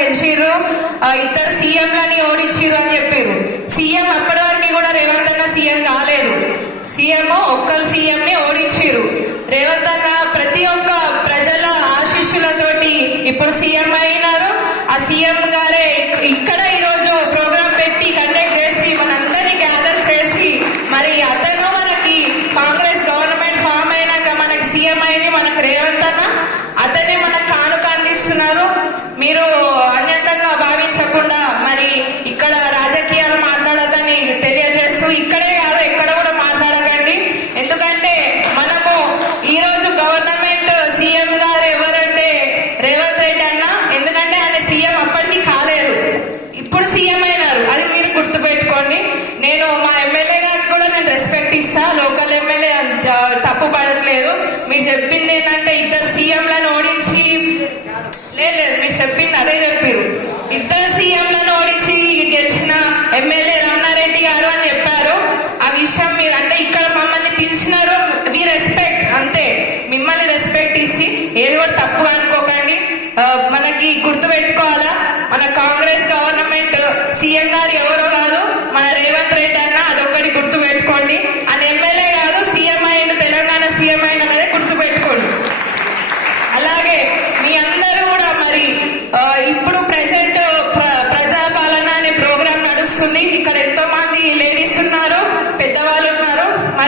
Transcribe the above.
గెలిచిర్రు, ఇద్దరు సీఎంలని ఓడించిర్రు అని చెప్పారు. సీఎం అప్పటి వరకు కూడా రేవంత్ అన్న సీఎం కాలేదు. సీఎం ఒక్కరు సీఎంని ఓడించిర్రు. రేవంత్ అన్న ప్రతి ఒక్క ప్రజల ఆశీస్సులతోటి ఇప్పుడు సీఎం అయినారు. ఆ సీఎం గారే ఇక్కడ ఈరోజు ప్రోగ్రాం పెట్టి కండక్ట్ చేసి మనందరినీ గ్యాదర్ చేసి మరి అతను మనకి కాంగ్రెస్ గవర్నమెంట్ ఫామ్ అయినాక మనకి సీఎం అయింది మనకు రేవంత్ అన్న, అతనే మనకు కానుక అందిస్తున్నారు. మీరు అన్యంతంగా భావించకుండా మరి ఇక్కడ రాజకీయాలు మాట్లాడదని తెలియజేస్తూ ఇక్కడే కాదు ఎక్కడ కూడా మాట్లాడకండి. ఎందుకంటే మనము ఈ రోజు గవర్నమెంట్ సీఎం గారు ఎవరంటే రేవంత్ రెడ్డి అన్న. ఎందుకంటే ఆయన సీఎం అప్పటికి కాలేదు, ఇప్పుడు సీఎం అయినారు. అది మీరు గుర్తుపెట్టుకోండి. నేను మా ఎమ్మెల్యే గారికి కూడా నేను రెస్పెక్ట్ ఇస్తా, లోకల్ ఎమ్మెల్యే తప్పు పడట్లేదు. మీరు చెప్పింది ఏంటంటే ఇద్దరు సీఎంలను ఓడించి లేదు మీరు చెప్పింది అదే చెప్పారు. ఇద్దరు సీఎంలను ఓడించి గెలిచిన ఎమ్మెల్యే రమణారెడ్డి గారు అని చెప్పారు. ఆ విషయం మీరు అంటే ఇక్కడ మమ్మల్ని పిలిచినారు, వి రెస్పెక్ట్ అంతే. మిమ్మల్ని రెస్పెక్ట్ ఇచ్చి ఏది కూడా తప్పుగా అనుకోకండి. మనకి గుర్తు పెట్టుకోవాలా, మన కాంగ్రెస్ గవర్నమెంట్ సీఎం గారు ఎవరో